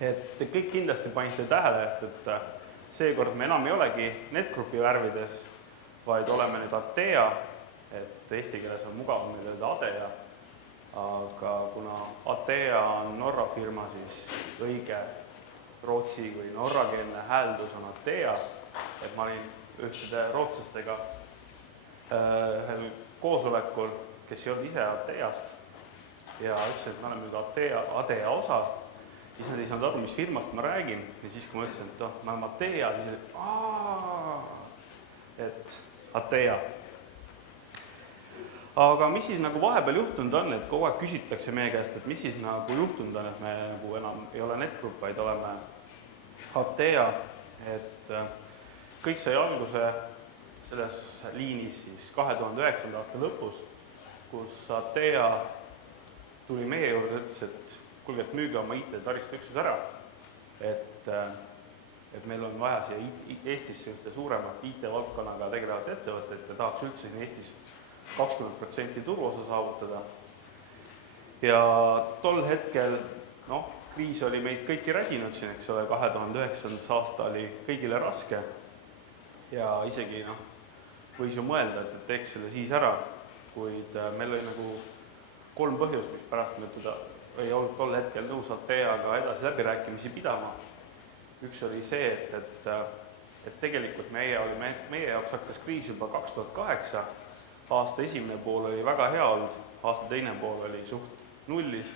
Et te kõik kindlasti panite tähele, et seekord me enam ei olegi NetGroupi värvides, vaid oleme nüüd Atea, et eesti keeles on mugavam öelda Adea, aga kuna Atea on Norra firma, siis õige rootsi või norrakeelne hääldus on Atea, et ma olin ühtede rootslastega ühel koosolekul, kes ei olnud ise Ateast ja ütlesin, et me oleme nüüd Adea osa. Siis nad ei saanud aru, mis firmast ma räägin ja siis, kui ma ütlesin, et me oleme Atea, siis et Atea. Aga mis siis nagu vahepeal juhtunud on, et kogu aeg küsitakse meie käest, et mis siis nagu juhtunud on, et me nagu enam ei ole NetGroup, vaid oleme Atea, et kõik sai alguse selles liinis siis 2009. aasta lõpus, kus Atea tuli meie juurde ja ütles, et kuulge, et müüge oma IT-taristu üksus ära, et meil on vaja siia Eestisse ühte suuremat IT-valdkonnaga tegelevat ettevõtet ja tahaks üldse siin Eestis 20% turuosa saavutada. Ja tol hetkel, kriis oli meid kõiki räsinud siin, eks ole, 2009. aasta oli kõigile raske ja isegi võis ju mõelda, et teeks selle siis ära, kuid meil oli nagu 3 põhjust, mis pärast me ei olnud tol hetkel nõus Ateaga edasi läbirääkimisi pidama. Üks oli see, et tegelikult meie jaoks hakkas kriis juba 2008, aasta esimene pool oli väga hea olnud, aasta teine pool oli suht nullis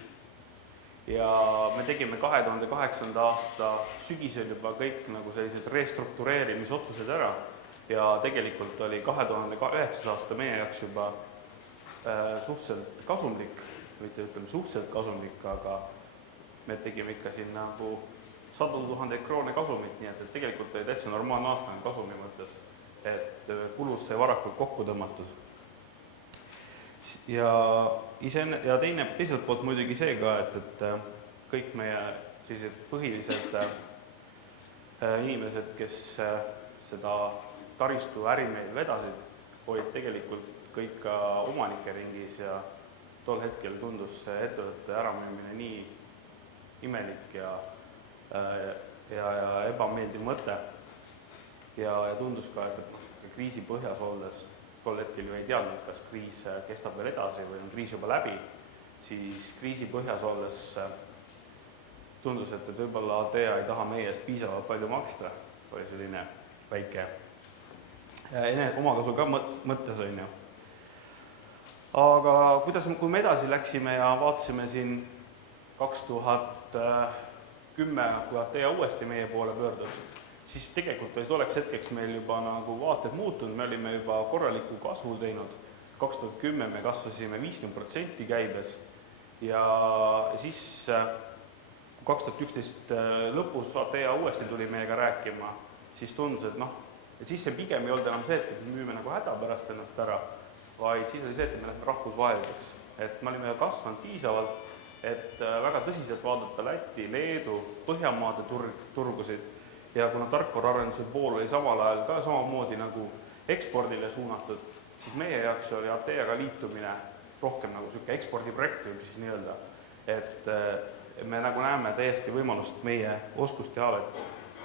ja me tegime 2008. aasta sügisel juba kõik nagu sellised restruktureerimisotsused ära ja tegelikult oli 2009. aasta meie jaoks juba suhteliselt kasumlik, mitte ütleme suhteliselt kasumlik, aga me tegime ikka siin nagu 100 000 kroone kasumit, nii et tegelikult oli täitsa normaalne aasta kasumi mõttes, et kulud sai varakult kokku tõmmatud. Ja teiselt poolt muidugi see ka, et kõik meie põhilised inimesed, kes seda taristu äri meil vedasid, olid tegelikult kõik ka omanike ringis ja tol hetkel tundus see ettevõtte äramüümine nii imelik ja ebameeldiv mõte. Ja tundus ka, et kriisi põhjas olles, tol hetkel ju ei teadnud, kas kriis kestab veel edasi või on kriis juba läbi, siis kriisi põhjas olles tundus, et võib-olla Atea ei taha meie eest piisavalt palju maksta, oli selline väike omakasu ka mõttes on ju. Aga kui me edasi läksime ja vaatasime siin 2010, kui Atea uuesti meie poole pöördus, siis tegelikult oli tolleks hetkeks meil juba nagu vaated muutunud, me olime juba korraliku kasvu teinud. 2010 me kasvasime 50% käibes ja siis 2011 lõpus Atea uuesti tuli meiega rääkima, siis tundus, et siis see pigem ei olnud enam see, et me müüme nagu häda pärast ennast ära, vaid siis oli see, et me lähme rahvusvaheliseks. Et me olime kasvanud piisavalt, et väga tõsiselt vaadata Läti, Leedu, Põhjamaade turgusid ja kuna tarkvaraarenduse pool oli samal ajal ka samamoodi nagu ekspordile suunatud, siis meie jaoks oli Ateaga liitumine rohkem nagu selline ekspordiprojekt võib siis nii öelda. Et me nagu näeme täiesti võimalust meie oskusteavet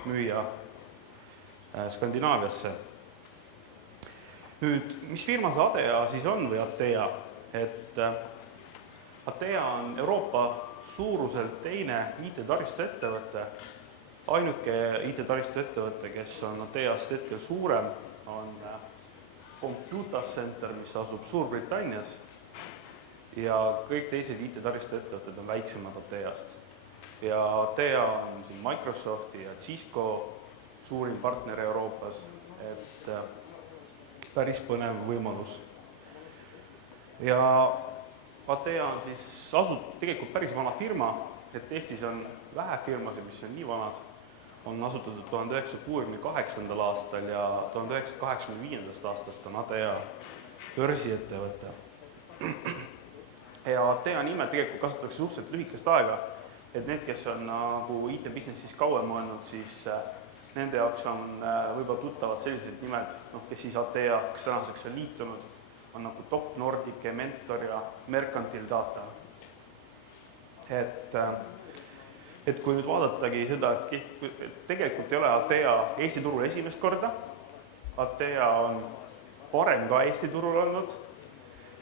müüa Skandinaaviasse. Nüüd, mis firma see Adea siis on või Atea? Et Atea on Euroopa suuruselt teine IT-taristu ettevõte. Ainuke IT-taristu ettevõte, kes on Ateast hetkel suurem, on Computa Center, mis asub Suurbritannias ja kõik teised IT-taristu ettevõtted on väiksemad Ateast. Ja Atea on siin Microsofti ja Cisco suurim partner Euroopas, et päris põnev võimalus. Ja Atea on siis tegelikult päris vana firma, et Eestis on vähe firmasid, mis on nii vanad, on asutatud 1968. aastal ja 1985. aastast on Atea börsiettevõte. Ja Atea nime tegelikult kasutatakse suhteliselt lühikest aega, et need, kes on nagu IT-businessis kauem olnud, siis nende jaoks on võib-olla tuttavad sellised nimed, kes siis Ateaks tänaseks on liitunud, on nagu Top Nordic, Mentor ja Mercantil Data. et kui nüüd vaadatagi seda, et tegelikult ei ole Atea Eesti turul esimest korda, Atea on varem ka Eesti turul olnud,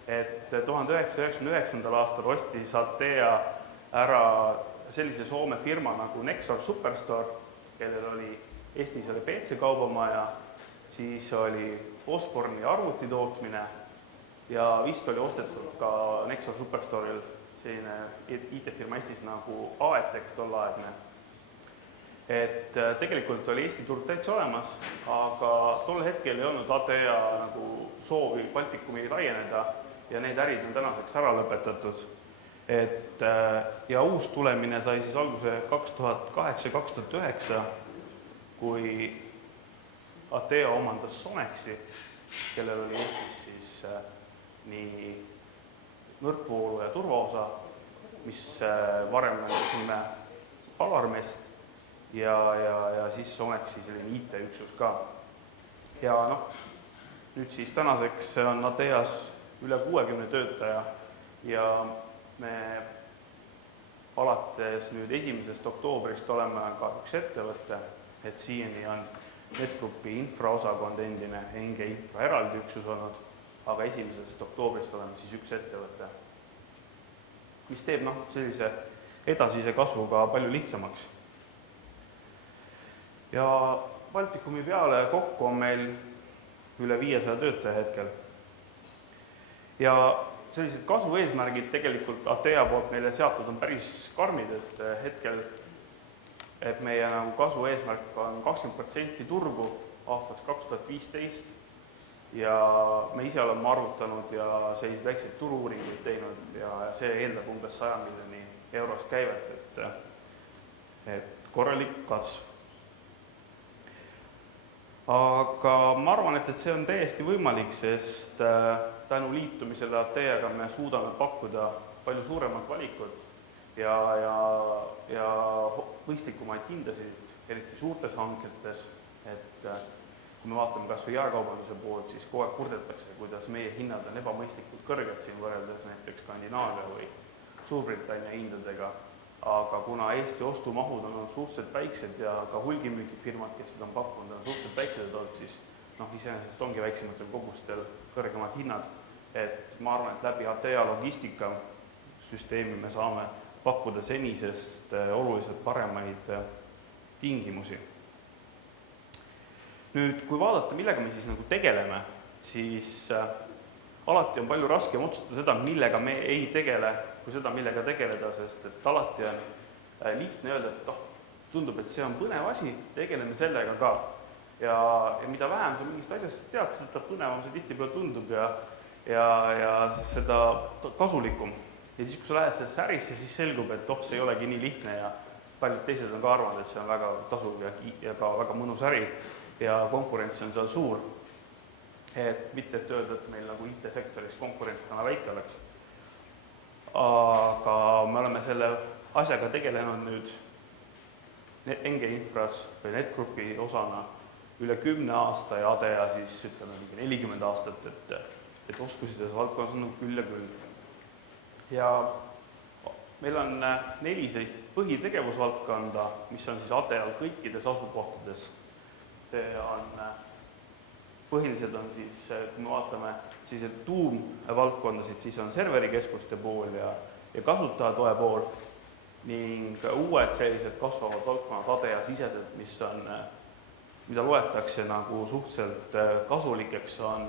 et 1999. aastal ostis Atea ära sellise Soome firma nagu Nexor Superstore, kellel oli Eestis oli PC kaubamaja, siis oli Osborne'i arvutitootmine ja vist oli ostetud ka Nexor Superstore'il selline IT-firma Eestis nagu Aetec tollaegne. Et tegelikult oli Eesti turg täitsa olemas, aga tol hetkel ei olnud Atea nagu soovi Baltikumi laieneda ja need ärid on tänaseks ära lõpetatud. Ja uus tulemine sai siis alguse 2008-2009, kui Atea omandas Sonexi, kellel oli Eestis siis nii nõrkvoolu ja turvaosa, mis varem näeme Alarmest ja siis Sonexi selline IT-üksus ka. Ja nüüd siis tänaseks on Ateas üle 60 töötaja ja me alates nüüd 1. oktoobrist oleme ka üks ettevõte, et siiani on NetGroupi infraosakond endine NG Infra eraldi üksus olnud, aga 1. oktoobrist oleme siis üks ettevõte, mis teeb sellise edasise kasvuga palju lihtsamaks. Ja Baltikumi peale kokku on meil üle 500 töötaja hetkel. Ja sellised kasvu eesmärgid tegelikult Atea poolt meile seatud on päris karmid, et hetkel et meie kasvu eesmärk on 20% turgu aastaks 2015 ja me ise oleme arvutanud ja selliseid väikseid turu-uuringuid teinud ja see eeldab umbes 100 miljoni eurost käivet, et korralik kasv. Aga ma arvan, et see on täiesti võimalik, sest tänu liitumisele Ateaga me suudame pakkuda palju suuremat valikut ja mõistlikumaid hindasid, eriti suurtes hanketes, et kui me vaatame kas või jaekaubanduse poolt, siis kogu aeg kurdetakse, kuidas meie hinnad on ebamõistlikult kõrged siin võrreldes näiteks Skandinaavia või Suurbritannia hindadega, aga kuna Eesti ostumahud on olnud suhteliselt väiksed ja ka hulgimüügifirmad, kes seda on pakkunud, on suhteliselt väiksed olnud, siis iseenesest ongi väiksematel kogustel kõrgemad hinnad. Et ma arvan, et läbi Atea logistikasüsteemi me saame pakkuda senisest oluliselt paremaid tingimusi. Nüüd, kui vaadata, millega me siis tegeleme, siis alati on palju raskem otsustada seda, millega me ei tegele, kui seda, millega tegeleda, sest et alati on lihtne öelda, et tundub, et see on põnev asi, tegeleme sellega ka. Ja mida vähem sa mingist asjast tead, seda põnevam see tihtipeale tundub ja seda kasulikum. Ja siis, kui sa lähed sellesse ärisse, siis selgub, et see ei olegi nii lihtne ja paljud teised on ka arvanud, et see on väga tasuv ja ka väga mõnus äri ja konkurents on seal suur. Et mitte et öelda, et meil IT-sektoris konkurents täna väike oleks. Aga me oleme selle asjaga tegelenud nüüd NG Infras või NetGroupi osana üle 10 aasta ja Atea siis ütleme 40 aastat, et oskusi selles valdkonnas on küll ja küll. Ja meil on 4 sellist põhitegevusvaldkonda, mis on siis Ateal kõikides asukohtades. See on põhiliselt on siis, kui me vaatame tuumvaldkondasid, siis on serverikeskuste pool ja kasutajatoe pool ning uued sellised kasvavad valdkonnad Atea-siseselt, mida loetakse suhteliselt kasulikeks, on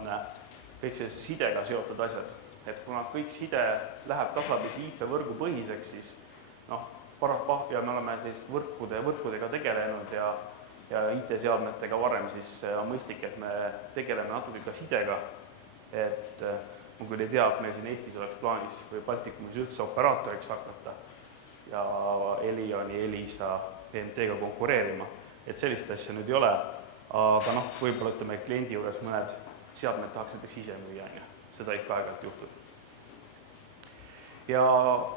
kõik sellised sidega seotud asjad. Et kuna kõik side läheb tasapisi IP-võrgu põhiseks, siis ja me oleme võrkudega tegelenud ja IT-seadmetega varem, siis on mõistlik, et me tegeleme natuke ka sidega, et ma küll ei tea, et meil siin Eestis oleks plaanis või Baltikumis üldse operaatoriks hakata ja Elioni, Elisa, EMT-ga konkureerima, et sellist asja nüüd ei ole, aga võib-olla ütleme kliendi juures mõned seadmed tahaks näiteks ise müüa, seda ikka aeg-ajalt juhtub. Ja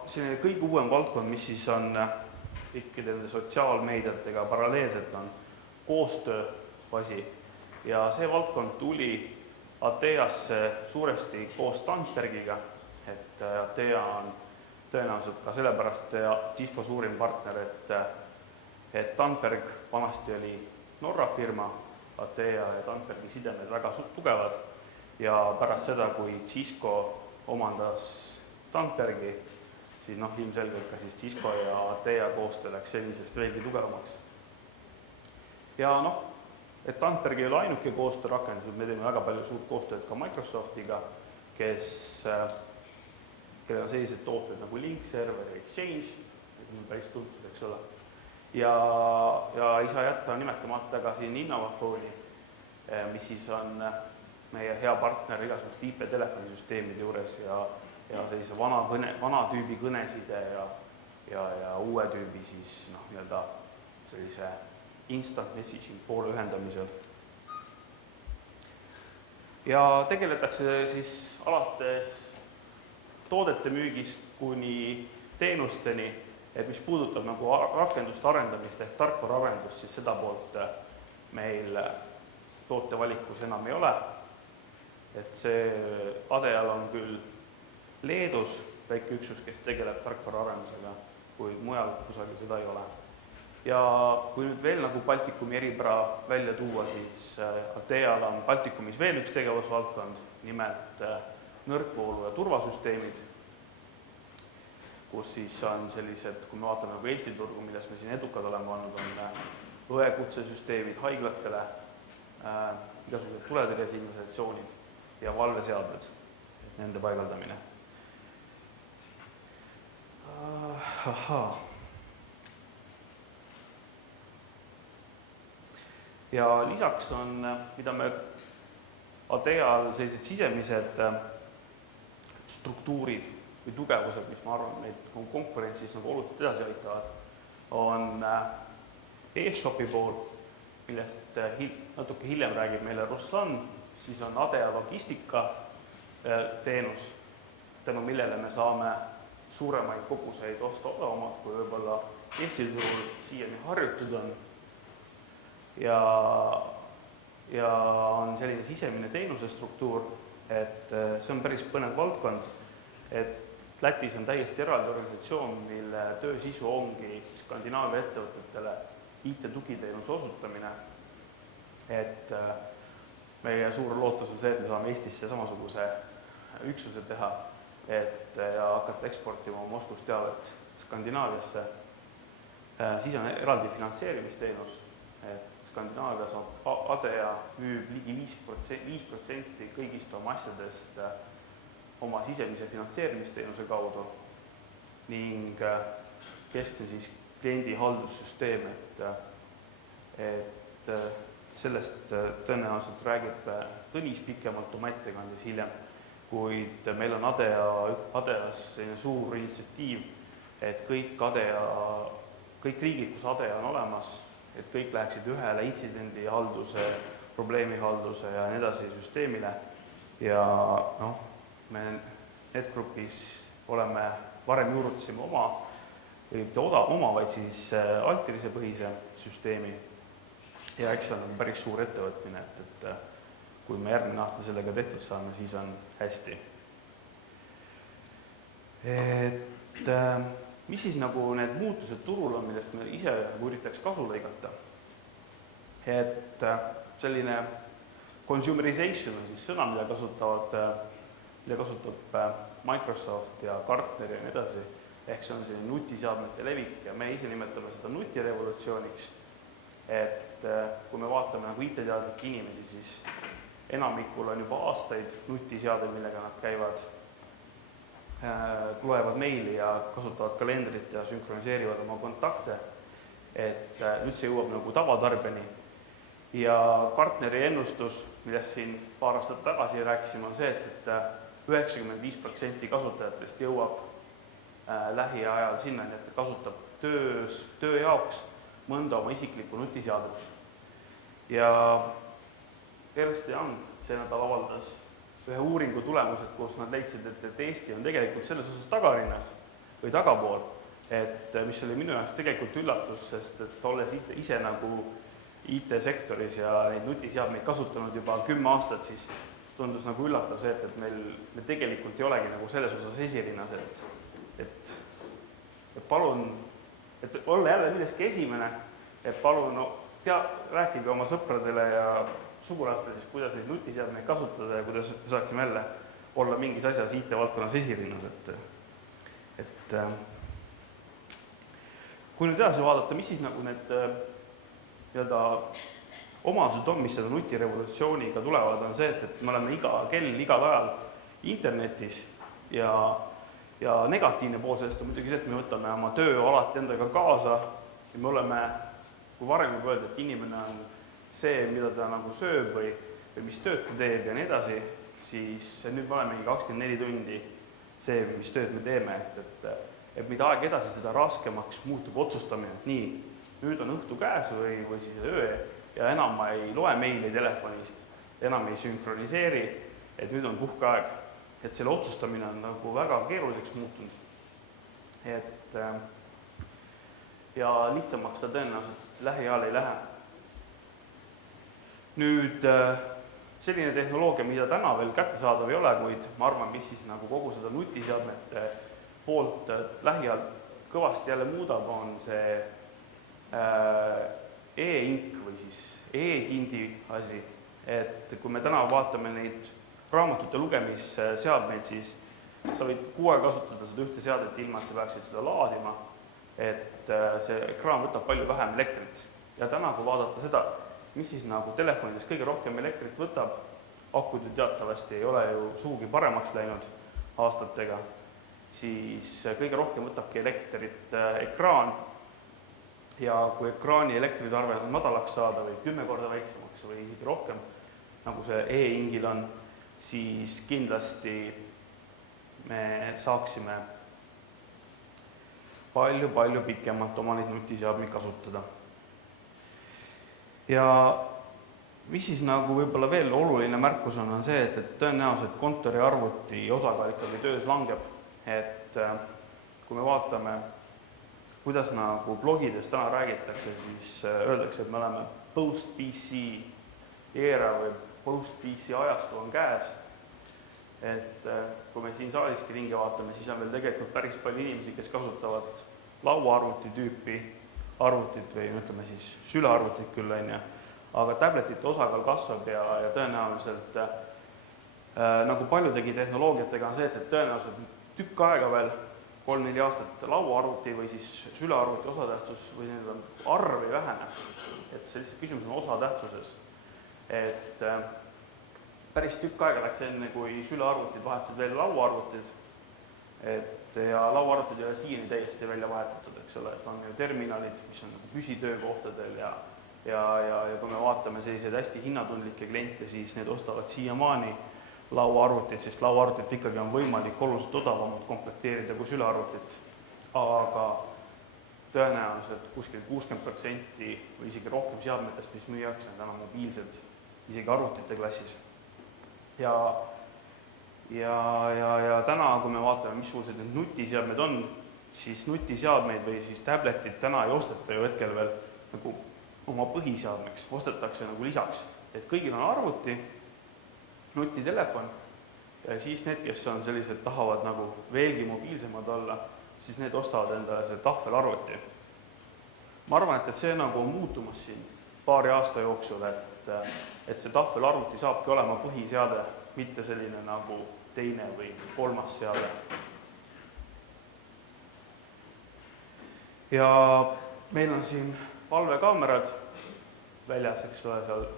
selline kõige uuem valdkond, mis siis on kõikide sotsiaalmeediatega paralleelselt on koostööasi ja see valdkond tuli Ateasse suuresti koos Tandbergiga, et Atea on tõenäoliselt ka sellepärast ja Cisco suurim partner, et Tandberg vanasti oli Norra firma, Atea ja Tandbergi sidemed väga tugevad ja pärast seda, kui Cisco omandas Tandbergi, siis ilmselgelt ka siis Cisco ja Atea koostöö läks sellisest veelgi tugevamaks. Ja et Tandberg ei ole ainuke koostöörakendus, me teeme väga palju suurt koostööd ka Microsoftiga, kellel on sellised tooted nagu Link Server ja Exchange, mis on päris tuntud, eks ole. Ja ei saa jätta nimetamata ka siin Innovafooni, mis siis on meie hea partner igasugust IP-telefonisüsteemide juures ja sellise vana tüübi kõneside ja uue tüübi siis sellise instant messaging poole ühendamisel. Ja tegeletakse siis alates toodete müügist kuni teenusteni, et mis puudutab nagu rakenduste arendamist ehk tarkvaraarendust, siis seda poolt meil tootevalikus enam ei ole. Et see Adeal on küll Leedus väike üksus, kes tegeleb tarkvaraarendusega, kuid mujal kusagil seda ei ole. Ja kui nüüd veel nagu Baltikumi eripära välja tuua, siis Adeal on Baltikumis veel üks tegevusvaldkond, nimelt nõrkvoolu ja turvasüsteemid, kus siis on sellised, kui me vaatame nagu Eesti turgu, milles me siin edukad oleme olnud, on õekutsesüsteemid haiglatele, igasugused tuletõrjesignalisatsioonid ja valveseadmed, nende paigaldamine. Ja lisaks on, mida me Adeal sellised sisemised struktuurid või tugevused, mis ma arvan, neid konkurentsis nagu oluliselt edasi aitavad, on e-shopi pool, millest natuke hiljem räägib meile Ruslan, siis on Adea logistika teenus, tänu millele me saame suuremaid koguseid osta odavamalt, kui võib-olla Eesti turul siiani harjutud on. Ja on selline sisemine teenuse struktuur, et see on päris põnev valdkond, et Lätis on täiesti eraldi organisatsioon, mille töö sisu ongi Skandinaavia ettevõtetele IT-tugiteenuse osutamine. Et meie suur lootus on see, et me saame Eestisse samasuguse üksuse teha, ja hakata eksportima oma oskusteavet Skandinaaviasse. Siis on eraldi finantseerimisteenus, et Skandinaavias Adea müüb ligi 5% kõigist oma asjadest oma sisemise finantseerimisteenuse kaudu ning keskne siis kliendi haldussüsteem, et sellest tõenäoliselt räägib Tõnis pikemalt oma ettekandes hiljem, kuid meil on Adeas suur initsiatiiv, et kõik riigid, kus Adea on olemas, et kõik läheksid ühele intsidendihalduse, probleemihalduse ja nii edasi süsteemile. Ja me NetGroupis oleme varem juurutasime vaid siis Altirise põhise süsteemi. Ja eks see on päris suur ettevõtmine, et kui me järgmine aasta sellega tehtud saame, siis on hästi. Mis siis nagu need muutused turul on, millest me ise üritaks kasu lõigata? Et selline consumerization on siis sõna, mida kasutab Microsoft ja Gartner ja nii edasi, ehk see on selline nutiseadmete levik ja me ise nimetame seda nutirevolutsiooniks, et kui me vaatame nagu IT-teadlikke inimesi, siis enamikul on juba aastaid nutiseade, millega nad käivad, loevad meili ja kasutavad kalendrit ja sünkroniseerivad oma kontakte, et nüüd see jõuab nagu tavatarbeni. Ja Gartneri ennustus, millest siin paar aastat tagasi rääkisime, on see, et 95% kasutajatest jõuab lähiajal sinna, et ta kasutab töö jaoks mõnda oma isiklikku nutiseadet. Ja Ernst & Young see nädal avaldas ühe uuringu tulemused, kus nad leidsid, et Eesti on tegelikult selles osas tagarinnas või tagapool, et mis oli minu jaoks tegelikult üllatus, sest et olles ise nagu IT-sektoris ja neid nutiseadmeid kasutanud juba 10 aastat, siis tundus nagu üllatav see, et me tegelikult ei olegi nagu selles osas esirinnas, et palun, et olla jälle milleski esimene, et palun rääkige oma sõpradele ja sugulastele siis, kuidas neid nutiseadmeid kasutada ja kuidas me saaksime jälle olla mingis asjas IT-valdkonnas esirinnas, et kui nüüd edasi vaadata, mis siis nagu need omadused on, mis seda nutirevolutsiooniga tulevad, on see, et me oleme iga kell, igal ajal internetis ja negatiivne pool sellest on muidugi see, et me võtame oma töö alati endaga kaasa ja me oleme, kui varem juba öelda, et inimene on see, mida ta nagu sööb või mis tööd ta teeb ja nii edasi, siis nüüd me olemegi 24 tundi see, mis tööd me teeme, et mida aeg edasi, seda raskemaks muutub otsustamine, et nii, nüüd on õhtu käes või siis öö ja enam ma ei loe meili telefonist, enam ei sünkroniseeri, et nüüd on puhkeaeg. Et selle otsustamine on nagu väga keeruliseks muutunud. Ja lihtsamaks ta tõenäoliselt lähiajal ei lähe. Nüüd selline tehnoloogia, mida täna veel kättesaadav ei ole, kuid ma arvan, mis siis nagu kogu seda nutiseadmete poolt lähiajal kõvasti jälle muudab, on see e-ink või siis e-tindi asi. Et kui me täna vaatame neid raamatute lugemisseadmeid, siis sa võid kuu aega kasutada seda ühte seadet ilma, et sa peaksid seda laadima, et see ekraan võtab palju vähem elektrit. Ja täna, kui vaadata seda, mis siis nagu telefonides kõige rohkem elektrit võtab, akud ju teatavasti ei ole ju suugi paremaks läinud aastatega, siis kõige rohkem võtabki elektrit ekraan ja kui ekraani elektritarve on madalaks saada või 10 korda väiksemaks või isegi rohkem, nagu see e-ingil on, siis kindlasti me saaksime palju pikemalt oma neid nutiseadmeid kasutada. Ja mis siis nagu võib-olla veel oluline märkus on see, et tõenäoliselt kontoriarvuti osakaal ikkagi töös langeb. Et kui me vaatame, kuidas nagu blogides täna räägitakse, siis öeldakse, et me oleme post-PC era või post-PC ajastu on käes, et kui me siin saaliski ringi vaatame, siis on veel tegelikult päris palju inimesi, kes kasutavad lauaarvuti tüüpi arvutit või ütleme siis sülearvutit küll, aga tabletite osakaal kasvab ja tõenäoliselt nagu paljudegi tehnoloogiatega on see, et tõenäoliselt tükk aega veel 3-4 aastat lauaarvuti või siis sülearvuti osatähtsus või arv ei vähene, et see lihtsalt küsimus on osatähtsuses. Et päris tükk aega läks enne, kui sülearvutid vahetasid veel lauaarvutid, ja lauaarvutid ei ole siiani täiesti välja vahetatud, eks ole, et on ju terminalid, mis on püsitöökohtadel ja kui me vaatame selliseid hästi hinnatundlikke kliente, siis need ostavad siiamaani lauaarvutit, sest lauaarvutit ikkagi on võimalik oluliselt odavamalt komplekteerida kui sülearvutit, aga tõenäoliselt kuskil 60% või isegi rohkem seadmetest, mis müüakse, on täna mobiilsed, isegi arvutite klassis. Ja täna, kui me vaatame, missugused need nutiseadmed on, siis nutiseadmeid või siis tabletit täna ei osteta ju hetkel veel nagu oma põhiseadmeks, ostetakse nagu lisaks, et kõigil on arvuti, nutitelefon ja siis need, kes on sellised, tahavad nagu veelgi mobiilsemad olla, siis need ostavad endale see tahvelarvuti. Ma arvan, et see nagu on muutumas siin paari aasta jooksul, et see tahvelarvuti saabki olema põhiseade, mitte selline nagu teine või kolmas seade. Ja meil on siin valvekaamerad väljas, eks ole, seal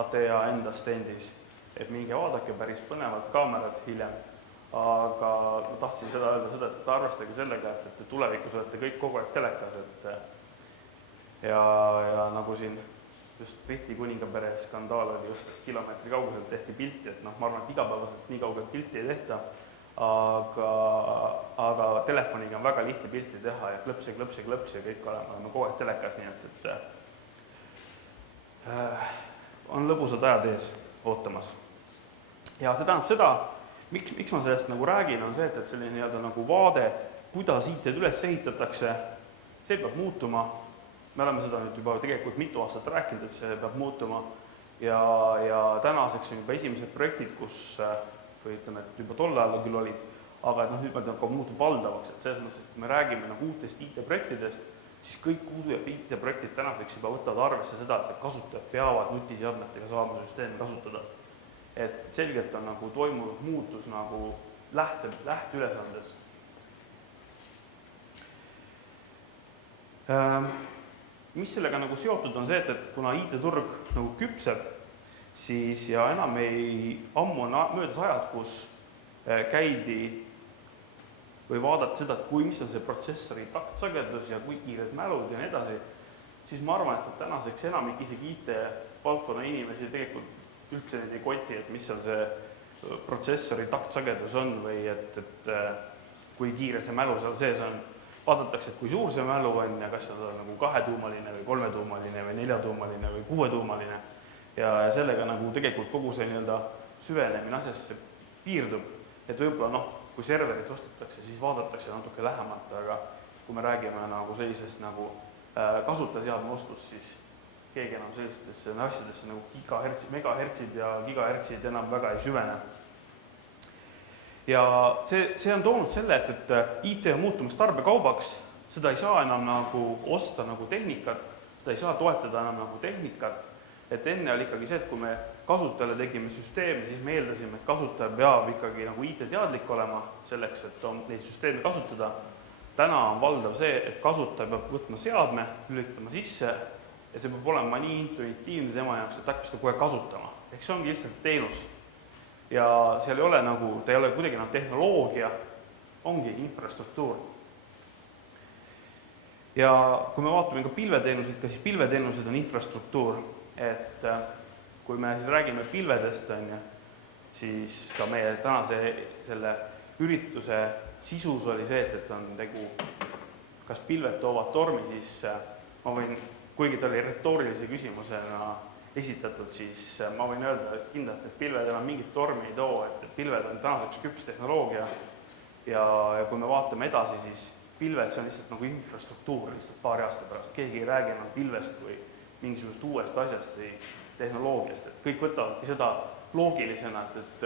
Atea enda standis, et minge vaadake päris põnevad kaamerad hiljem, aga ma tahtsin seda öelda, et arvestage sellega, et tulevikus olete kõik kogu aeg telekas, ja nagu siin just Briti kuningapere skandaal oli just kilomeetri kauguselt tehti pilti, et ma arvan, et igapäevaselt nii kaugelt pilti ei tehta, aga telefoniga on väga lihtne pilti teha ja klõps ja kõik oleme kogu aeg telekas, nii et on lõbusad ajad ees ootamas. Ja see tähendab seda, miks ma sellest nagu räägin, on see, et selline nagu vaade, kuidas IT-d üles ehitatakse, see peab muutuma. Me oleme seda nüüd juba tegelikult mitu aastat rääkinud, et see peab muutuma ja tänaseks on juba esimesed projektid, kus, või ütleme, et juba tol ajal küll olid, aga nüüd ka muutub valdavaks, et selles mõttes, et kui me räägime nagu uutest IT-projektidest, siis kõik uued IT-projektid tänaseks juba võtavad arvesse seda, et kasutajad peavad nutiseadmetega saama süsteemi kasutada. Et selgelt on nagu toimunud muutus nagu lähteülesandes. Mis sellega nagu seotud on see, et kuna IT-turg nagu küpseb, siis ja enam ammu on möödas ajad, kus käidi või vaadata seda, et mis on see protsessori taktsagedus ja kui kiired mälud ja nii edasi, siis ma arvan, et tänaseks enamik isegi IT-valdkonna inimesi tegelikult üldse neid ei koti, et mis seal see protsessori taktsagedus on või et kui kiire see mälu seal sees on. Vaadatakse, et kui suur see mälu on ja kas see on nagu 2-tuumaline või 3-tuumaline või 4-tuumaline või 6-tuumaline ja sellega nagu tegelikult kogu see süvenemine asjasse piirdub, et võib-olla kui serverit ostetakse, siis vaadatakse natuke lähemalt, aga kui me räägime nagu sellisest nagu kasutajaseadme ostust, siis keegi enam sellistesse asjadesse nagu megahertsid ja gigahertsid enam väga ei süvene. Ja see on toonud selle, et IT on muutumas tarbekaubaks, seda ei saa enam nagu osta nagu tehnikat, seda ei saa toetada enam nagu tehnikat, et enne oli ikkagi see, et kui me kasutajale tegime süsteemi, siis me eeldasime, et kasutaja peab ikkagi nagu IT-teadlik olema selleks, et neid süsteemi kasutada. Täna on valdav see, et kasutaja peab võtma seadme, lülitama sisse ja see peab olema nii intuitiivne tema jaoks, et hakkab seda kohe kasutama. Ehk see ongi lihtsalt teenus. Ja seal ei ole nagu, ta ei ole kuidagi tehnoloogia, ongi infrastruktuur. Ja kui me vaatame ka pilveteenuseid, siis pilveteenused on infrastruktuur, et kui me siis räägime pilvedest, siis ka meie tänase selle ürituse sisus oli see, et on tegu, kas pilved toovad tormi, siis ma võin, kuigi ta oli retoorilise küsimusena esitatud, siis ma võin öelda, et kindlalt, et pilved enam mingit tormi ei too, et pilved on tänaseks küps tehnoloogia ja kui me vaatame edasi, siis pilved see on lihtsalt nagu infrastruktuur lihtsalt paari aasta pärast. Keegi ei räägi enam pilvest või mingisugust uuest asjast või tehnoloogiast, et kõik võtavadki seda loogilisena, et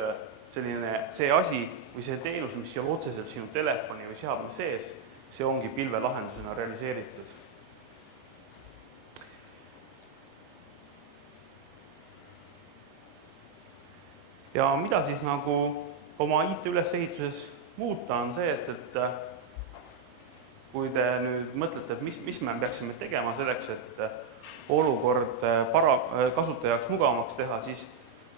see asi või see teenus, mis ei ole otseselt sinu telefoni või seadme sees, see ongi pilvelahendusena realiseeritud. Ja mida siis nagu oma IT-ülesehituses muuta on see, et kui te nüüd mõtlete, et mis me peaksime tegema selleks, et olukord kasutaja jaoks mugavamaks teha, siis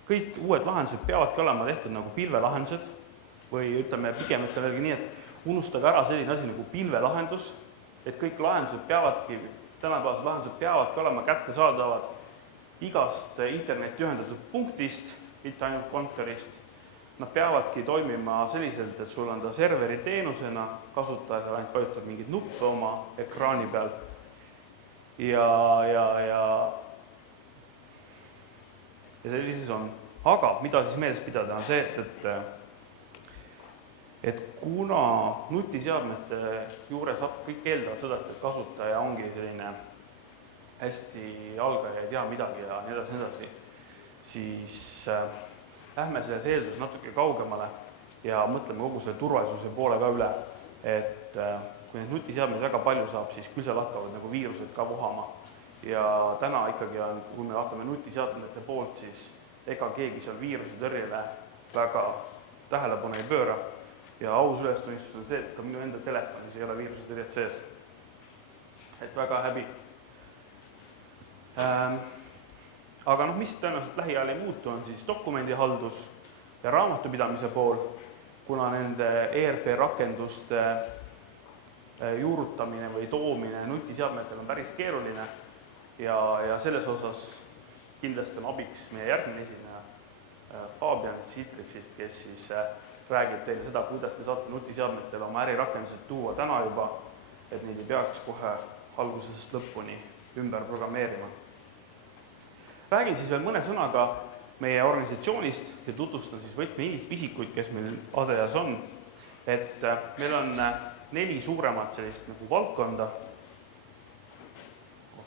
kõik uued lahendused peavadki olema tehtud nagu pilvelahendused või pigem ütleme nii, et unustage ära selline asi nagu pilvelahendus, et kõik lahendused peavadki, tänapäevased lahendused peavadki olema kättesaadavad igast interneti ühendatud punktist, mitte ainult kontorist. Nad peavadki toimima selliselt, et sul on ta serveri teenusena, kasutaja ainult vajutab mingid nuppe oma ekraani peal ja sellises on. Aga mida siis meeles pidada on see, et kuna nutiseadmete juures kõik eeldavad seda, et kasutaja ongi selline hästi algaja, ei tea midagi ja nii edasi, siis lähme selles eelduses natuke kaugemale ja mõtleme kogu selle turvalisuse poole ka üle, et kui neid nutiseadmeid väga palju saab, siis küll seal hakkavad nagu viirused ka vohama. Ja täna ikkagi on, kui me vaatame nutiseadmete poolt, siis ega keegi seal viiruse tõrjele väga tähelepanu ei pööra. Ja aus ülestunnistus on see, et ka minu enda telefonis ei ole viiruse tõrjet sees. Et väga häbi. Aga mis tõenäoliselt lähiajal ei muutu, on siis dokumendihaldus ja raamatupidamise pool, kuna nende ERP-rakenduste juurutamine või toomine nutiseadmetel on päris keeruline ja selles osas kindlasti on abiks meie järgmine esineja Fabian Citrixist, kes siis räägib teile seda, kuidas te saate nutiseadmetel oma ärirakendused tuua täna juba, et neid ei peaks kohe algusest lõpuni ümber programmeerima. Räägin siis veel mõne sõnaga meie organisatsioonist ja tutvustan siis võtmeisikuid, kes meil ADEAS on. Et meil on 4 suuremat sellist nagu valdkonda.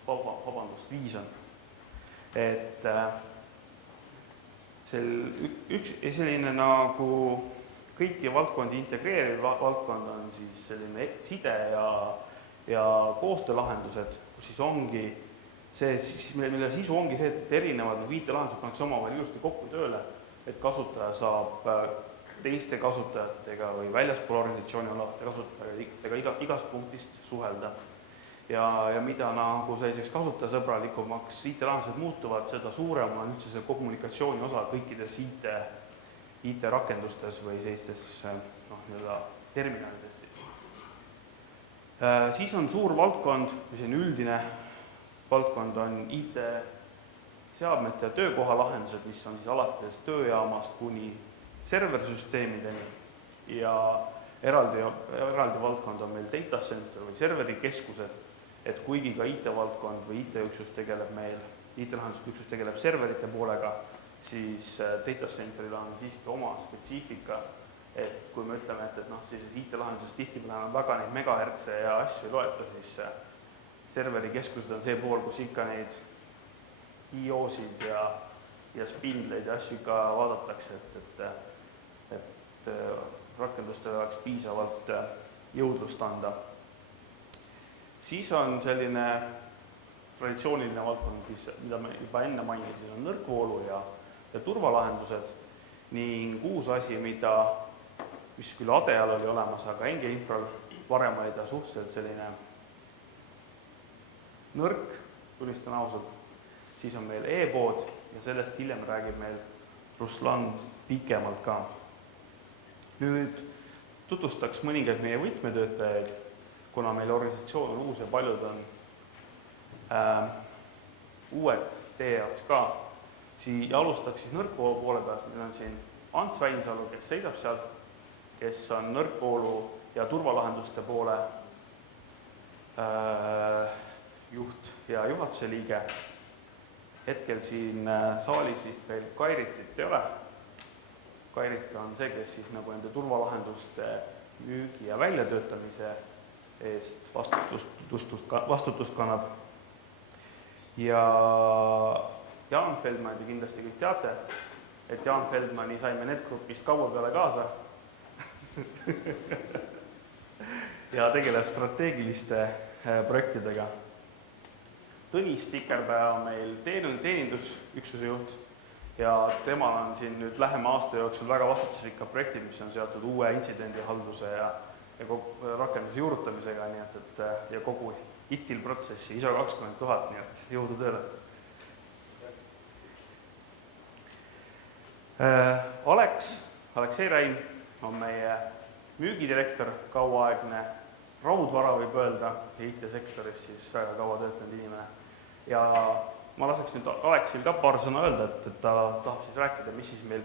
Vabandust, 5 on. Et üks selline nagu kõiki valdkondi integreeriv valdkond on siis selline side ja koostöölahendused, kus siis ongi see, mille sisu ongi see, et erinevad IT-lahendused pannakse omavahel ilusti kokku tööle, et kasutaja saab teiste kasutajatega või väljaspool organisatsiooni olevate kasutajatega igast punktist suhelda. Ja mida nagu selliseks kasutajasõbralikumaks IT-lahendused muutuvad, seda suurem on üldse see kommunikatsiooni osa kõikides IT-rakendustes või sellistes terminalides. Siis on suur valdkond, või see on üldine valdkond, on IT-seadmete ja töökohalahendused, mis on siis alates tööjaamast kuni serversüsteemideni ja eraldi valdkond on meil data center või serverikeskused, et kuigi ka IT-valdkond või IT-üksus tegeleb meil, IT-lahenduste üksus tegeleb serverite poolega, siis data centeril on siiski oma spetsiifika, et kui me ütleme, et sellises IT-lahenduses tihtipeale on väga neid megahertse ja asju ei loeta, siis serverikeskused on see pool, kus ikka neid IO-sid ja spindleid ja asju ikka vaadatakse, et rakendustele oleks piisavalt jõudlust anda. Siis on selline traditsiooniline valdkond, mida me juba enne mainisin, on nõrkvoolu ja turvalahendused ning uus asi, mis küll ADE-l oli olemas, aga NG-infral varem oli ta suhteliselt selline nõrk, tunnistan ausalt, siis on meil e-pood ja sellest hiljem räägib meil Ruslan pikemalt ka. Nüüd tutvustaks mõningaid meie võtmetöötajaid, kuna meil organisatsioon on uus ja paljud on uued teie jaoks ka, ja alustaks siis nõrkvoolu poole pealt. Meil on siin Ants Väinsalu, kes seisab seal, kes on nõrkvoolu ja turvalahenduste poole juht ja juhatuse liige. Hetkel siin saalis vist veel Kairitit ei ole. Kairit on see, kes siis nagu enda turvalahenduste müügi ja väljatöötamise eest vastutust kannab. Ja Jaan Feldmann, te kindlasti kõik teate, et Jaan Feldmanni saime NetGroupist kaua peale kaasa ja tegeleb strateegiliste projektidega. Tõnis Tikerpää on meil teenindusüksuse juht ja temal on siin nüüd lähema aasta jooksul väga vastutusrikka projektid, mis on seotud uue intsidendihalduse ja rakenduse juurutamisega, nii ja kogu ITIL protsessi ISO 20 000, nii et jõudu tööle. Aleksei Räim on meie müügidirektor, kauaaegne raudvara võib öelda, ja IT-sektoris siis väga kaua töötanud inimene. Ja ma laseks nüüd Aleksil ka paar sõna öelda, et ta tahab siis rääkida, mis siis meil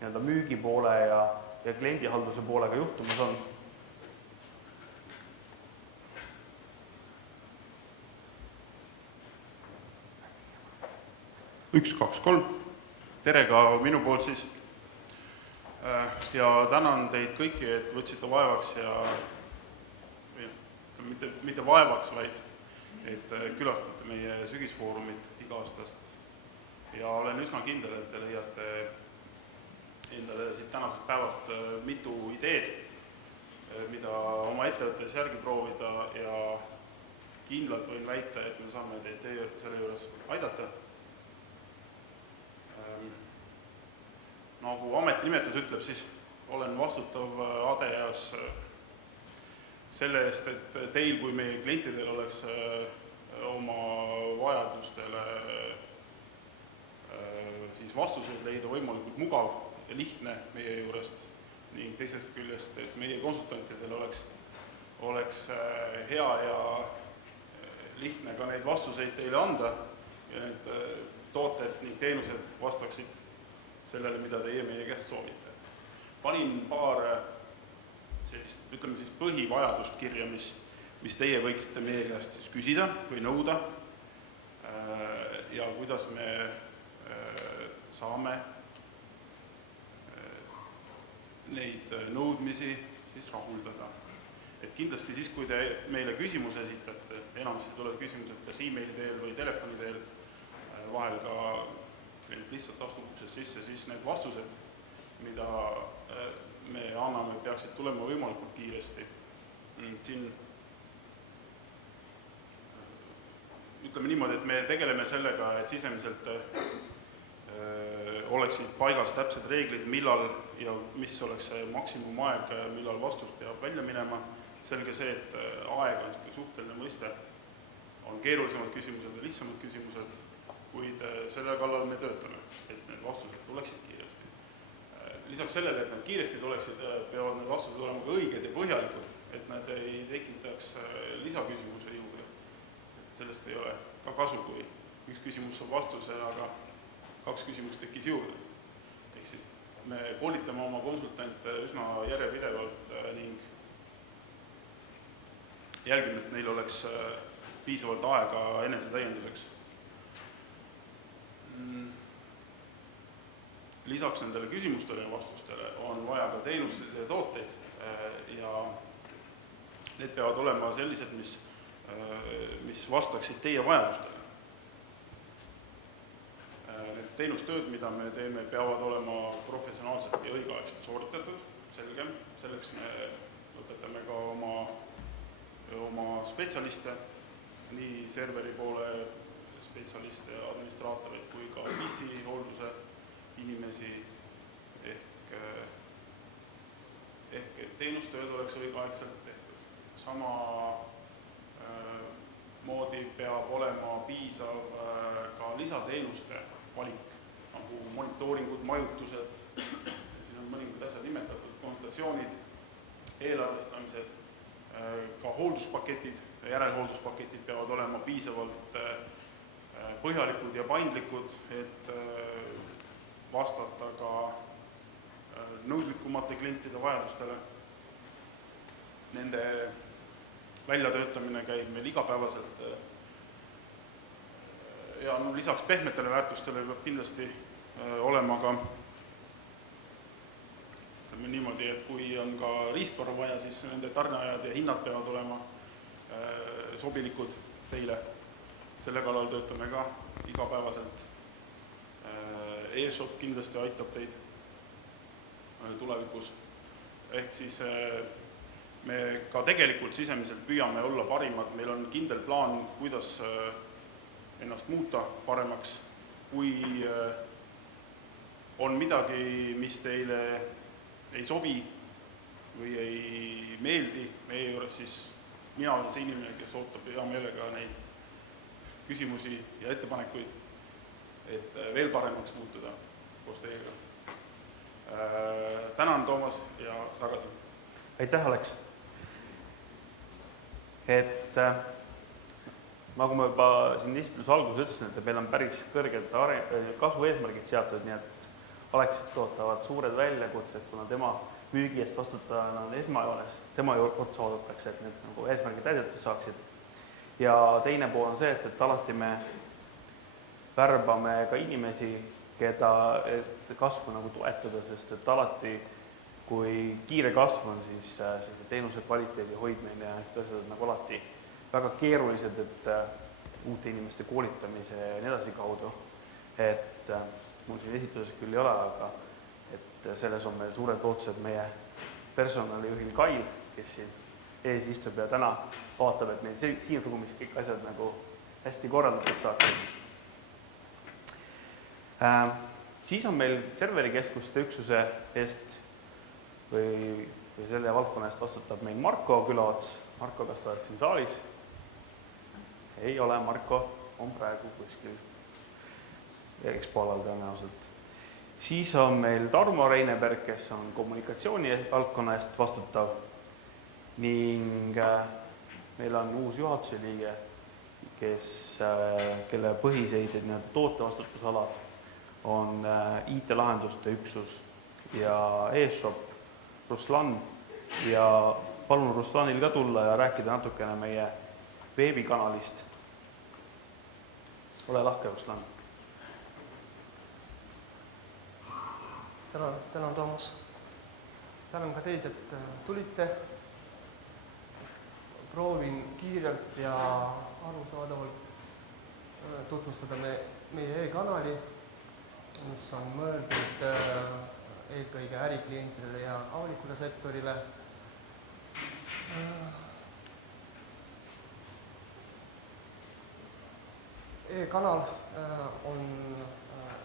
müügipoole ja kliendihalduse poolega juhtumas on. 1, 2, 3. Tere ka minu poolt siis. Ja tänan teid kõiki, et võtsite vaevaks ja mitte vaevaks, vaid et külastate meie sügisfoorumit iga-aastast. Ja olen üsna kindel, et te leiate endale siit tänasest päevast mitu ideed, mida oma ettevõttes järgi proovida ja kindlalt võin väita, et me saame teid selle juures aidata. Nagu ametinimetus ütleb, siis olen vastutav ADE-s selle eest, et teil kui meie klientidel oleks oma vajadustele siis vastuseid leida võimalikult mugav ja lihtne meie juurest ning teisest küljest, et meie konsultantidel oleks hea ja lihtne ka neid vastuseid teile anda ja need tooted ning teenused vastaksid sellele, mida teie meie käest soovite. Panin paar sellist, ütleme siis põhivajadust kirja, mis teie võiksite meie käest siis küsida või nõuda ja kuidas me saame neid nõudmisi siis rahuldada. Et kindlasti siis, kui te meile küsimuse esitate, enamasti tulevad küsimused kas e-maili teel või telefoni teel, vahel ka lihtsalt astub uksest sisse, siis need vastused, mida me anname, peaksid tulema võimalikult kiiresti. Siin ütleme niimoodi, et me tegeleme sellega, et sisemiselt oleksid paigas täpsed reeglid, millal ja mis oleks see maksimumaeg, millal vastus peab välja minema. Selge see, et aeg on suhteline mõiste, on keerulisemad küsimused ja lihtsamad küsimused, kuid selle kallal me töötame, et need vastused tuleksid kiiresti. Lisaks sellele, et need kiiresti tuleksid, peavad need vastused olema ka õiged ja põhjalikud, et nad ei tekitaks lisaküsimuse juurde. Sellest ei ole ka kasu, kui üks küsimus saab vastuse, aga 2 küsimust tekkis juurde. Ehk siis me koolitame oma konsultante üsna järjepidevalt ning jälgime, et neil oleks piisavalt aega enesetäienduseks. Lisaks nendele küsimustele ja vastustele on vaja ka teenuseid ja tooteid ja need peavad olema sellised, mis vastaksid teie vajadustele. Need teenustööd, mida me teeme, peavad olema professionaalselt ja õigeaegselt sooritatud, selge. Selleks me õpetame ka oma spetsialiste, nii serveri poole spetsialiste ja administraatoreid kui ka PC hoolduse inimesi ehk et teenustööd oleks õigeaegselt tehtud. Sama moodi peab olema piisav ka lisateenuste valik, nagu monitooringud, majutused, siin on mõningad asjad nimetatud, konsultatsioonid, eelarvestamised, ka hoolduspaketid, järelhoolduspaketid peavad olema piisavalt põhjalikud ja paindlikud, et vastata ka nõudlikumate klientide vajadustele. Nende väljatöötamine käib meil igapäevaselt ja lisaks pehmetele väärtustele peab kindlasti olema ka niimoodi, et kui on ka riistvara vaja, siis nende tarneajad ja hinnad peavad olema sobilikud teile. Selle kallal töötame ka igapäevaselt. E-shop kindlasti aitab teid tulevikus. Ehk siis me ka tegelikult sisemiselt püüame olla parimad, meil on kindel plaan, kuidas ennast muuta paremaks. Kui on midagi, mis teile ei sobi või ei meeldi meie juures, siis mina olen see inimene, kes ootab hea meelega neid küsimusi ja ettepanekuid, et veel paremaks muutuda koos teiega. Tänan, Toomas, ja tagasi. Aitäh, Alex! Et nagu ma juba siin esitluse alguses ütlesin, et meil on päris kõrged kasvu eesmärgid seatud, nii et Alexit ootavad suured väljakutsed, kuna tema müügi eest vastutajana on esmajoones, tema otsa oodatakse, et need nagu eesmärgid täidetud saaksid. Ja teine pool on see, et alati me värbame ka inimesi, keda kasvu nagu toetada, sest et alati, kui kiire kasv on, siis teenuse kvaliteedi hoidmine ja need asjad nagu alati väga keerulised, et uute inimeste koolitamise ja nii edasi kaudu. Et mul siin esitluses küll ei ole, aga et selles on meil suured ootused meie personalijuhil Kail, kes siin ees istub ja täna vaatab, et meil siin ruumis kõik asjad nagu hästi korraldatud saaksid. Siis on meil serverikeskuste üksuse eest või selle valdkonna eest vastutab meil Marko Külaots. Marko, kas ta oled siin saalis? Ei ole, Marko on praegu kuskil ekspoalal tõenäoliselt. Siis on meil Tarmo Reineberg, kes on kommunikatsiooni valdkonna eest vastutav ning meil on uus juhatuse liige, kelle põhiseised tootevastutusalad on IT-lahenduste üksus ja e-shop Ruslan ja palun Ruslanil ka tulla ja rääkida natukene meie veebikanalist. Ole lahke, Ruslan. Tänan, Toomas. Tänan ka teid, et tulite. Proovin kiirelt ja arusaadavalt tutvustada meie e-kanali, mis on mõeldud eelkõige äriklientidele ja avalikule sektorile. E-kanal on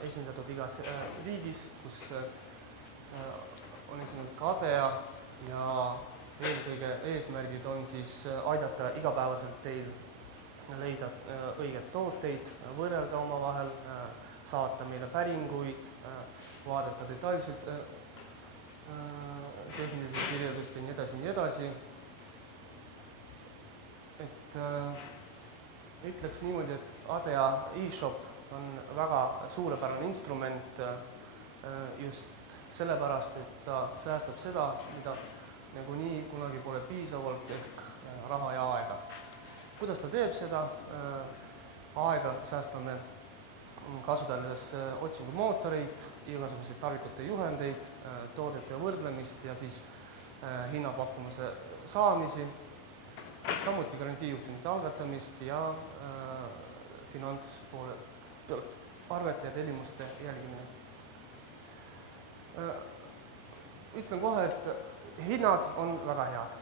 esindatud igas riigis, kus on esindatud ka ADEA ja eelkõige eesmärgid on siis aidata igapäevaselt teil leida õiget tooteid, võrrelda omavahel, saata meile päringuid, vaadata detailselt tehnilisi kirjeldust ja nii edasi. Et ütleks niimoodi, et ADEA e-shop on väga suurepärane instrument just sellepärast, et ta säästab seda, mida nagunii kunagi pole piisavalt, ehk raha ja aega. Kuidas ta teeb seda? Aega säästame kasutades otsingumootoreid, igasuguseid tarvikute juhendeid, toodete võrdlemist ja siis hinnapakkumuse saamisi, samuti garantiijuhtumite algatamist ja finantspoole arvete ja tellimuste jälgimine. Ütlen kohe, et hinnad on väga head.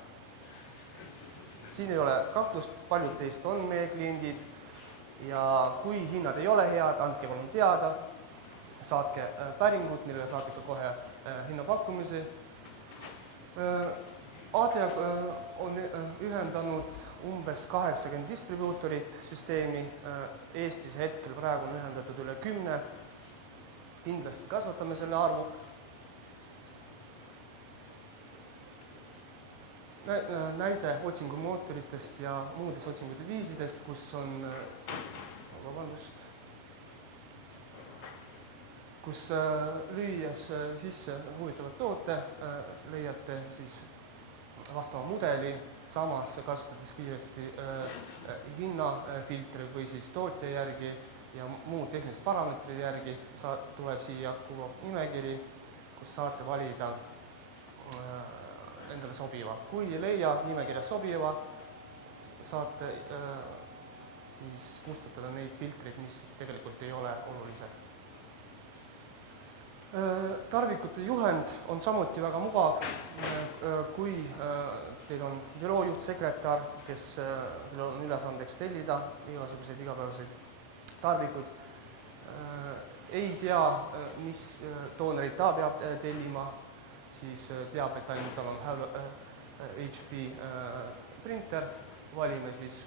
Siin ei ole kahtlust, paljud teist on meie kliendid ja kui hinnad ei ole head, andke palun teada, saatke päringut, millele saate ka kohe hinnapakkumisi. ADEA on ühendanud umbes 80 distribuutorit süsteemi, Eestis hetkel praegu on ühendatud üle 10, kindlasti kasvatame selle arvu. Näide otsingumootoritest ja muudest otsingute viisidest, kus on, kus lüües sisse huvitavat toote, leiate siis vastava mudeli, samas kasutades kiiresti hinnafiltri või siis tootja järgi ja muud tehnilised parameetrid järgi tuleb siia nimekiri, kus saate valida endale sobiva. Kui ei leia nimekirjas sobiva, saate siis kustutada neid filtreid, mis tegelikult ei ole olulised. Tarvikute juhend on samuti väga mugav, kui teil on büroojuht, sekretär, kes on ülesandeks tellida igasuguseid igapäevaseid tarvikud, ei tea, mis toonerit ta peab tellima, siis teab, et ainult tal on HP printer, valime siis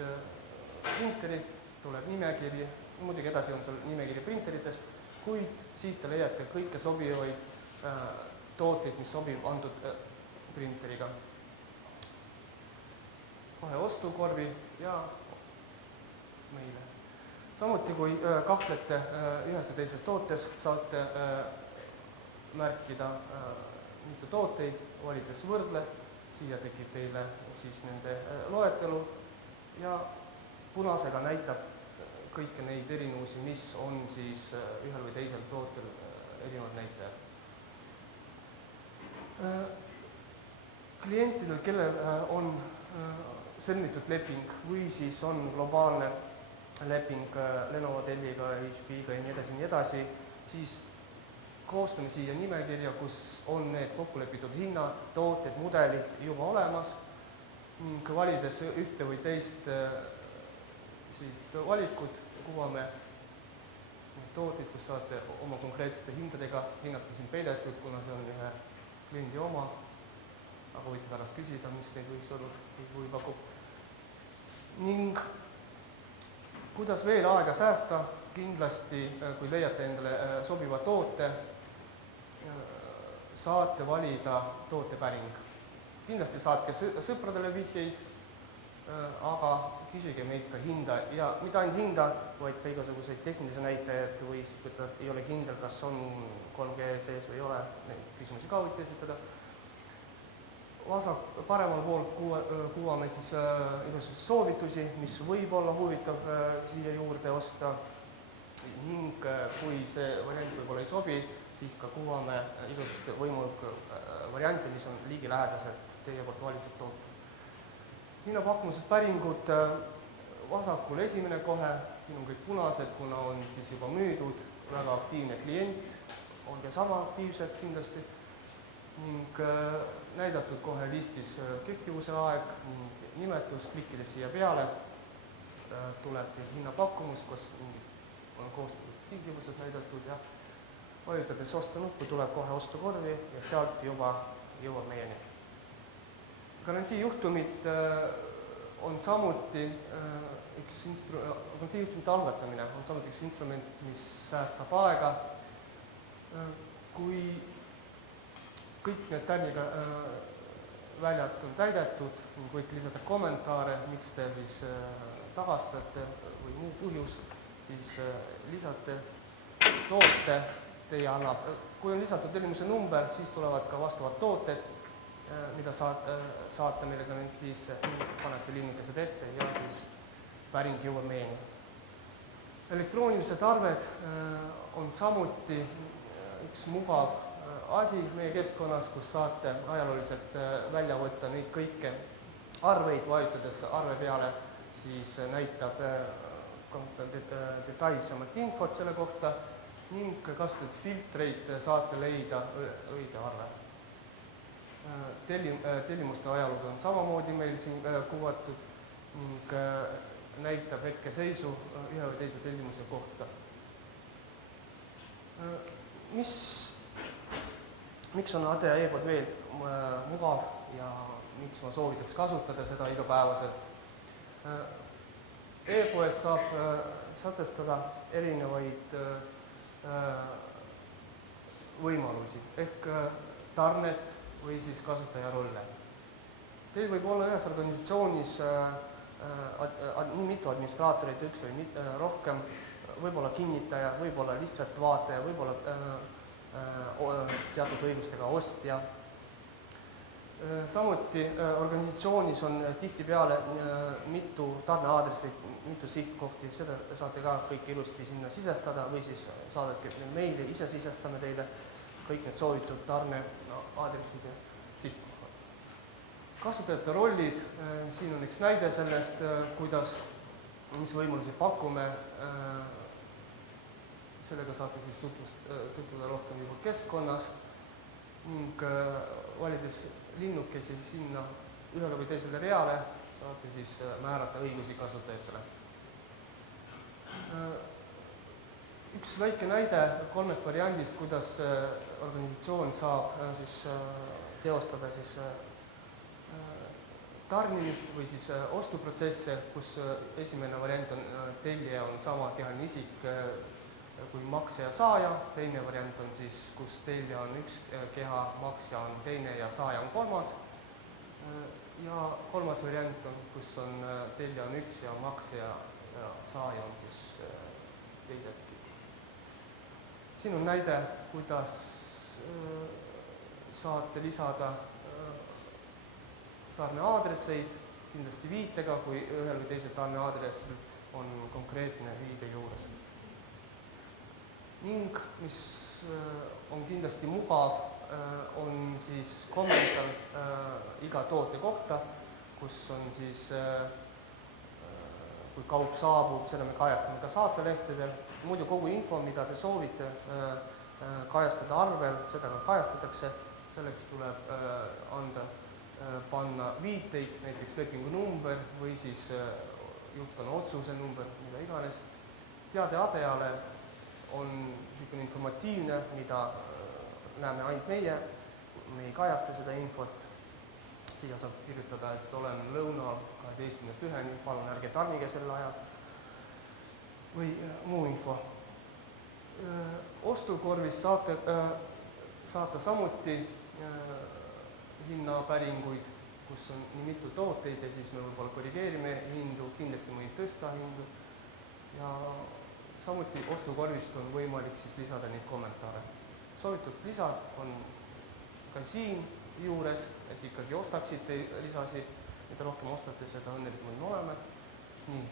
printeri, tuleb nimekiri, muidugi edasi on seal nimekiri printeritest, kuid siit te leiate kõike sobivaid tooteid, mis sobib antud printeriga. Kohe ostukorvi ja meile. Samuti, kui kahtlete ühes ja teises tootes, saate märkida mitu tooteid, valides võrdle, siia tekib teile siis nende loetelu ja punasega näitab kõiki neid erinevusi, mis on siis ühel või teisel tootel erinevad näitajad. Klientidel, kellel on sõlmitud leping või siis on globaalne leping Lenovo, Delliga, HP-ga ja nii edasi, siis koostame siia nimekirja, kus on need kokkulepitud hinnad, tooted, mudelid juba olemas ning valides ühte või teist siit valikut, kuvame tooteid, kus saate oma konkreetsete hindadega hinnata siin peidetud, kuna see on ühe kliendi oma, aga võite pärast küsida, mis neid võiks olla, huvi pakub. Ning kuidas veel aega säästa, kindlasti, kui leiate endale sobiva toote, saate valida tootepäring. Kindlasti saatke sõpradele vihjeid, aga küsige meilt ka hinda ja mitte ainult hinda, vaid ka igasuguseid tehnilisi näitajaid või kui ta ei ole kindel, kas on 3G sees või ei ole, neid küsimusi ka võite esitada. Paremal pool kuvame siis igasuguseid soovitusi, mis võib olla huvitav siia juurde osta ning kui see variant võib-olla ei sobi, siis ka kuvame igasuguste võimalikku variante, mis on ligilähedased teie poolt valitud toote. Hinnapakkumused, päringud, vasakul esimene kohe, siin on kõik punased, kuna on siis juba müüdud, väga aktiivne klient, olge sama aktiivsed kindlasti. ning näidatud kohe listis kehtivuse aeg, nimetus, klikkides siia peale tuleb hinnapakkumus, kus on koostatud tingimused näidatud ja vajutades osta nuppu tuleb kohe ostukorvi ja sealt juba jõuab meieni. Garantiijuhtumid on samuti garantiijuhtumite algatamine on samuti üks instrument, mis säästab aega. Kui kõik need tärniga väljad on täidetud, võite lisada kommentaare, miks te siis tagastate või muu põhjus, siis lisate toote, teie annab, kui on lisatud tellimuse number, siis tulevad ka vastavad tooted, mida saate meile garantiisse, panete linnukesed ette ja siis päring jõuab meieni. Elektroonilised arved on samuti üks mugav asi meie keskkonnas, kus saate ajalooliselt välja võtta neid kõiki arveid, vajutades arve peale, siis näitab detailsemat infot selle kohta ning kasutades filtreid saate leida õige arve. Tellimuste ajalud on samamoodi meil siin kuvatud ning näitab hetkeseisu ühe või teise tellimuse kohta. Miks on ADE e-pood veel mugav ja miks ma soovitaks kasutada seda igapäevaselt? E-poes saab sätestada erinevaid võimalusi ehk tarnet või siis kasutajarolle. Teil võib olla ühes organisatsioonis nii mitu administraatorit, üks või rohkem, võib-olla kinnitaja, võib-olla lihtsalt vaataja, võib-olla teatud õigustega ostja. Samuti organisatsioonis on tihtipeale mitu tarneaadressi, mitu sihtkohti, seda saate ka kõik ilusti sinna sisestada või siis saadate meili, ise sisestame teile kõik need soovitud tarneaadressid ja sihtkohad. Kasutajate rollid, siin on üks näide sellest, mis võimalusi pakume. Sellega saate siis tutvuda rohkem juba keskkonnas ning valides linnukesi sinna ühele või teisele reale saate siis määrata õigusi kasutajatele. Üks väike näide 3 variandist, kuidas organisatsioon saab siis teostada siis tarnimist või siis ostuprotsesse, kus esimene variant on tellija on sama kehaline isik kui maksja ja saaja, teine variant on siis, kus tellija on üks keha, maksja on teine ja saaja on kolmas. Ja kolmas variant on, kus on tellija on üks ja maksja ja saaja on siis teised. Siin on näide, kuidas saate lisada tarneaadresseid, kindlasti viitega, kui ühel või teisel tarneaadressil on konkreetne viide juures. Ning, mis on kindlasti mugav, on siis kommentaar iga toote kohta, kus on siis, kui kaup saabub, seda me kajastame ka saatelehtedel. Muidu kogu info, mida te soovite kajastada arvel, seda ka kajastatakse. Selleks tuleb panna viiteid, näiteks lepingu number või siis juhtkonna otsuse number, mida iganes. Teade ADE-ale on niisugune informatiivne, mida näeme ainult meie, me ei kajasta seda infot. Siia saab kirjutada, et olen lõunal 12.1, palun ärge tarnige sel ajal või muu info. Ostukorvis saate saata samuti hinnapäringuid, kus on nii mitu tooteid ja siis me võib-olla korrigeerime hindu, kindlasti mõni tõsta hindu. Ja samuti ostukorvist on võimalik siis lisada neid kommentaare. Soovitud lisad on ka siin juures, et ikkagi ostaksite lisasid, mida rohkem ostate, seda õnnelikumad me oleme. Nii.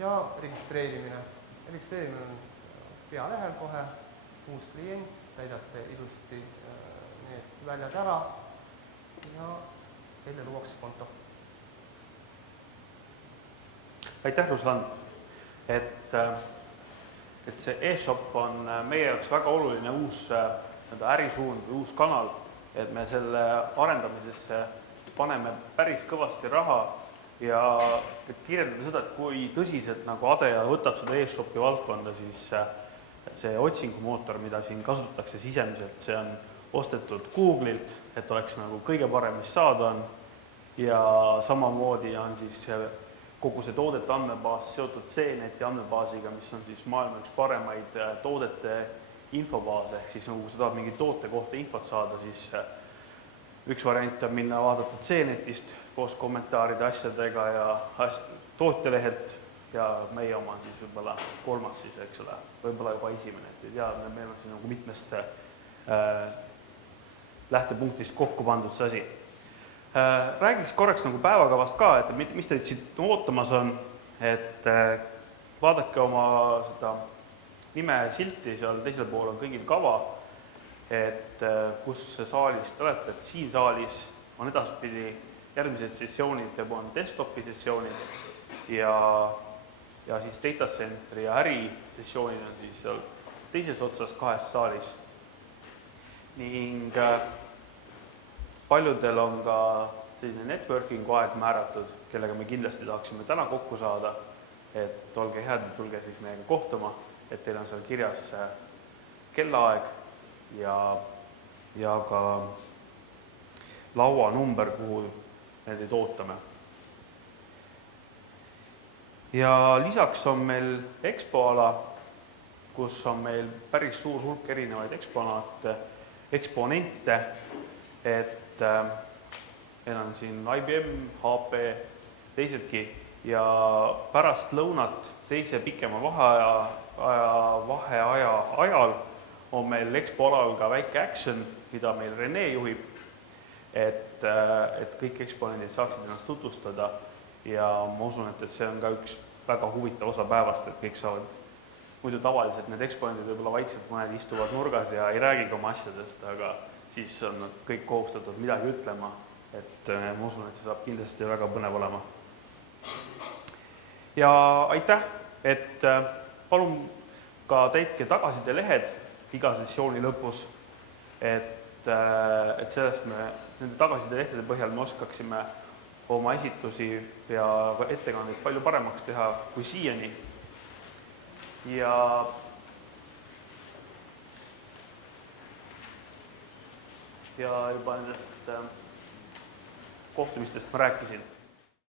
Ja registreerimine. Registreerimine on pealehel kohe, uus klient, täidate ilusti need väljad ära ja teile luuakse konto. Aitäh, Ruslan! Et see e-shop on meie jaoks väga oluline uus ärisuund või uus kanal, et me selle arendamisesse paneme päris kõvasti raha ja et kirjeldada seda, et kui tõsiselt nagu Adea võtab seda e-shopi valdkonda, siis see otsingumootor, mida siin kasutatakse sisemiselt, see on ostetud Google'ilt, et oleks nagu kõige parem, mis saada on, ja samamoodi on siis kogu see toodete andmebaas seotud CNET-i andmebaasiga, mis on siis maailma üks paremaid toodete infobaase, ehk siis nagu kui sa tahad mingi toote kohta infot saada, siis üks variant on minna vaadata CNET-ist koos kommentaaride asjadega ja tootjalehelt ja meie oma on siis võib-olla kolmas siis, eks ole, võib-olla juba esimene, et ei tea, meil on siis nagu mitmest lähtepunktist kokku pandud see asi. Räägiks korraks nagu päevakavast ka, et mis teid siit ootamas on, et vaadake oma seda nime silti, seal teisel pool on kõigil kava, et kus saalis te olete, et siin saalis on edaspidi järgmised sessioonid ja on desktopi sessioonid ja siis data centeri ja äri sessioonid on siis seal teises otsas kahes saalis. Ning paljudel on ka selline networkingu aeg määratud, kellega me kindlasti tahaksime täna kokku saada, et olge head, tulge siis meiega kohtuma, et teil on seal kirjas kellaaeg ja ka lauanumber, kuhu me teid ootame. Ja lisaks on meil EXPO-ala, kus on meil päris suur hulk erinevaid eksponente, et meil on siin IBM, HP, teisedki ja pärast lõunat teise pikema vaheaja ajal on meil EXPO-alal ka väike action, mida meil Rene juhib, et kõik eksponendid saaksid ennast tutvustada ja ma usun, et see on ka üks väga huvitav osa päevast, et kõik saavad, muidu tavaliselt need eksponendid võib-olla vaikselt mõned istuvad nurgas ja ei räägi oma asjadest, aga siis on nad kõik kohustatud midagi ütlema, et ma usun, et see saab kindlasti väga põnev olema. Ja aitäh, et palun ka täitke tagasiside lehed iga sessiooni lõpus, et sellest nende tagasiside lehtede põhjal me oskaksime oma esitusi ja ettekandeid palju paremaks teha kui siiani. Ja juba nendest kohtumistest ma rääkisin.